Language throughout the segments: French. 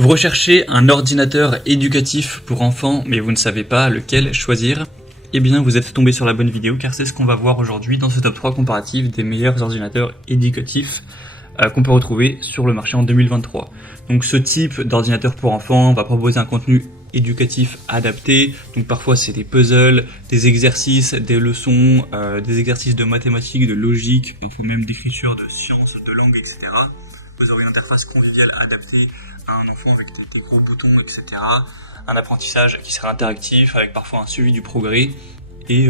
Vous recherchez un ordinateur éducatif pour enfants, mais vous ne savez pas lequel choisir? Eh bien, vous êtes tombé sur la bonne vidéo, car c'est ce qu'on va voir aujourd'hui dans ce top 3 comparatif des meilleurs ordinateurs éducatifs qu'on peut retrouver sur le marché en 2023. Donc ce type d'ordinateur pour enfants va proposer un contenu éducatif adapté, donc parfois c'est des puzzles, des exercices, des leçons, des exercices de mathématiques, de logique, parfois même d'écriture, de sciences, de langue, etc. Vous aurez une interface conviviale adaptée à un enfant avec des gros boutons, etc. Un apprentissage qui sera interactif avec parfois un suivi du progrès et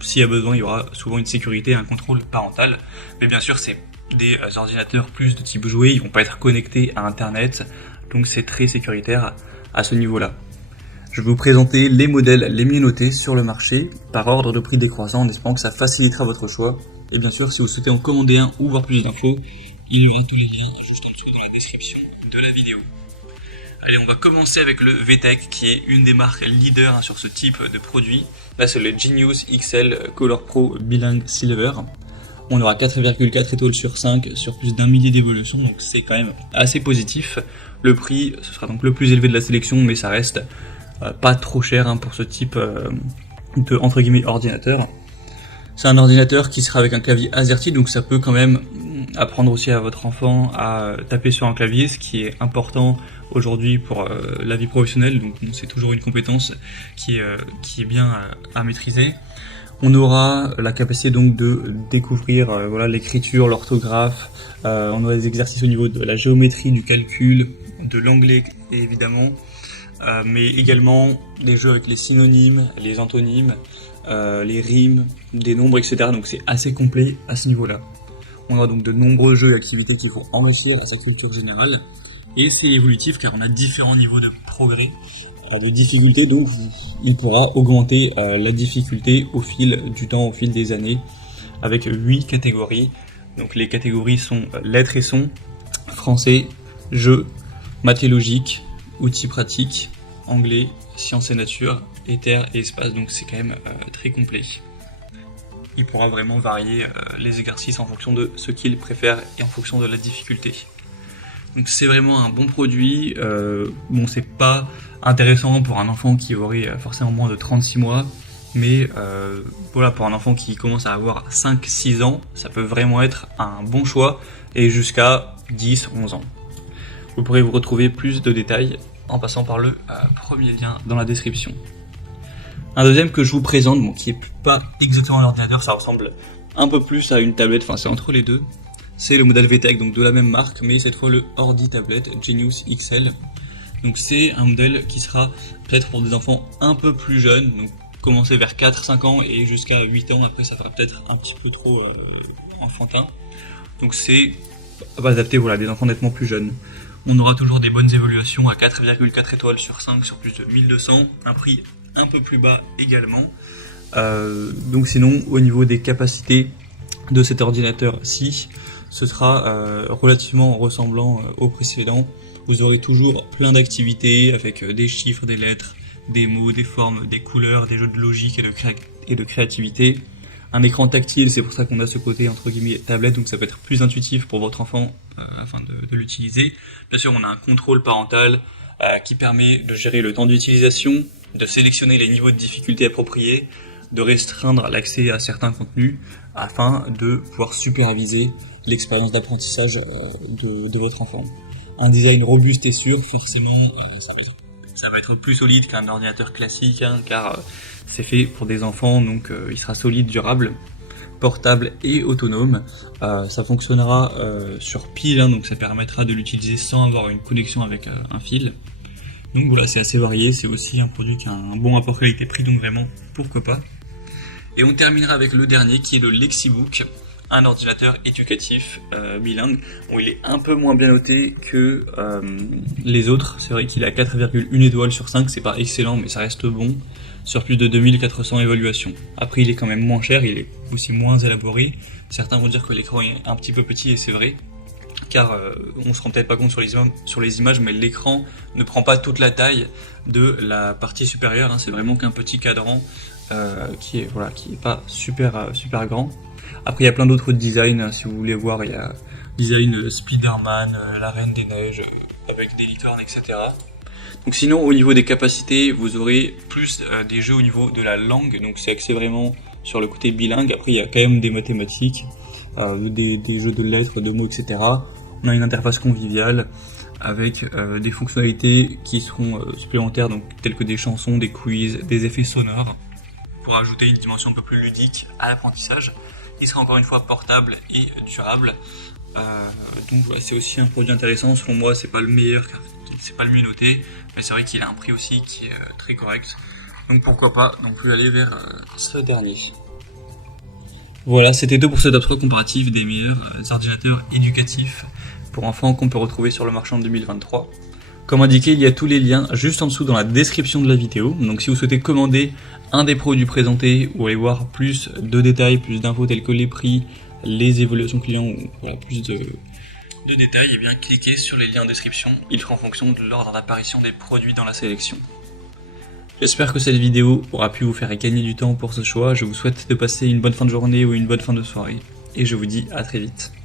s'il y a besoin, il y aura souvent une sécurité et un contrôle parental. Mais bien sûr, c'est des ordinateurs plus de type jouet, ils vont pas être connectés à internet, donc c'est très sécuritaire à ce niveau-là. Je vais vous présenter les modèles les mieux notés sur le marché par ordre de prix décroissant en espérant que ça facilitera votre choix. Et bien sûr, si vous souhaitez en commander un ou voir plus d'infos, il y aura tous les liens juste en dessous dans la description de la vidéo. Allez, on va commencer avec le VTech qui est une des marques leaders sur ce type de produit. Là, c'est le Genius XL Color Pro Bilingue Silver. On aura 4,4 étoiles sur 5 sur plus d'1 millier d'évolutions, donc c'est quand même assez positif. Le prix, ce sera donc le plus élevé de la sélection, mais ça reste pas trop cher pour ce type de entre guillemets ordinateur. C'est un ordinateur qui sera avec un clavier AZERTY, donc ça peut quand même apprendre aussi à votre enfant à taper sur un clavier, ce qui est important aujourd'hui pour la vie professionnelle, donc c'est toujours une compétence qui est bien à maîtriser. On aura la capacité donc de découvrir l'écriture, l'orthographe, on aura des exercices au niveau de la géométrie, du calcul, de l'anglais évidemment, mais également des jeux avec les synonymes, les antonymes, les rimes, des nombres, etc. Donc c'est assez complet à ce niveau-là. On aura donc de nombreux jeux et activités qui vont enrichir sa culture générale. Et c'est évolutif car on a différents niveaux de progrès, de difficulté, donc il pourra augmenter la difficulté au fil du temps, au fil des années, avec 8 catégories. Donc les catégories sont lettres et sons, français, jeux, maths et logique, outils pratiques, anglais, sciences et nature, et terre et espace, donc c'est quand même très complet. Il pourra vraiment varier les exercices en fonction de ce qu'il préfère et en fonction de la difficulté. Donc c'est vraiment un bon produit. Bon, c'est pas intéressant pour un enfant qui aurait forcément moins de 36 mois, mais voilà, pour un enfant qui commence à avoir 5-6 ans, ça peut vraiment être un bon choix, et jusqu'à 10-11 ans. Vous pourrez vous retrouver plus de détails en passant par le premier lien dans la description. Un deuxième que je vous présente, bon, qui est pas exactement un ordinateur, ça ressemble un peu plus à une tablette, enfin c'est entre les deux. C'est le modèle VTech, donc de la même marque, mais cette fois le Ordi Tablet Genius XL. Donc c'est un modèle qui sera peut-être pour des enfants un peu plus jeunes, donc commencer vers 4-5 ans et jusqu'à 8 ans, après ça va peut-être un petit peu trop enfantin. Donc c'est adapté des enfants nettement plus jeunes. On aura toujours des bonnes évaluations à 4,4 étoiles sur 5 sur plus de 1200, un prix un peu plus bas également. Donc sinon, au niveau des capacités de cet ordinateur-ci, ce sera relativement ressemblant au précédent. Vous aurez toujours plein d'activités avec des chiffres, des lettres, des mots, des formes, des couleurs, des jeux de logique et de créativité. Un écran tactile, c'est pour ça qu'on a ce côté entre guillemets tablette, donc ça peut être plus intuitif pour votre enfant afin de l'utiliser. Bien sûr, on a un contrôle parental qui permet de gérer le temps d'utilisation, de sélectionner les niveaux de difficulté appropriés, de restreindre l'accès à certains contenus afin de pouvoir superviser l'expérience d'apprentissage de votre enfant. Un design robuste et sûr, forcément, ça va être plus solide qu'un ordinateur classique, car c'est fait pour des enfants, donc il sera solide, durable, portable et autonome. Ça fonctionnera sur pile, donc ça permettra de l'utiliser sans avoir une connexion avec un fil. Donc voilà, c'est assez varié, c'est aussi un produit qui a un bon rapport qualité-prix, donc vraiment, pourquoi pas. Et on terminera avec le dernier qui est le Lexibook, un ordinateur éducatif bilingue. Bon, il est un peu moins bien noté que les autres, c'est vrai qu'il est à 4,1 étoiles sur 5, c'est pas excellent mais ça reste bon, sur plus de 2400 évaluations. Après il est quand même moins cher, il est aussi moins élaboré. Certains vont dire que l'écran est un petit peu petit et c'est vrai, car on se rend peut-être pas compte sur les images, mais l'écran ne prend pas toute la taille de la partie supérieure, c'est vraiment qu'un petit cadran qui est pas super grand. Après il y a plein d'autres designs, si vous voulez voir, il y a design Spider-Man, la Reine des Neiges, avec des licornes, etc. Donc sinon, au niveau des capacités, vous aurez plus des jeux au niveau de la langue, donc c'est axé vraiment sur le côté bilingue. Après, il y a quand même des mathématiques, des jeux de lettres, de mots, etc. On a une interface conviviale avec des fonctionnalités qui seront supplémentaires, donc telles que des chansons, des quiz, des effets sonores, pour ajouter une dimension un peu plus ludique à l'apprentissage. Il sera encore une fois portable et durable. Donc voilà, c'est aussi un produit intéressant. Selon moi, c'est pas le meilleur, c'est pas le mieux noté, mais c'est vrai qu'il a un prix aussi qui est très correct. Donc pourquoi pas non plus aller vers ce dernier. Voilà, c'était tout pour ce top 3 comparatif des meilleurs ordinateurs éducatifs pour enfants qu'on peut retrouver sur le marché en 2023. Comme indiqué, il y a tous les liens juste en dessous dans la description de la vidéo. Donc si vous souhaitez commander un des produits présentés ou aller voir plus de détails, plus d'infos tels que les prix, les évaluations clients ou voilà, plus de détails, et bien cliquez sur les liens en description. Ils feront en fonction de l'ordre d'apparition des produits dans la sélection. J'espère que cette vidéo aura pu vous faire gagner du temps pour ce choix. Je vous souhaite de passer une bonne fin de journée ou une bonne fin de soirée. Et je vous dis à très vite.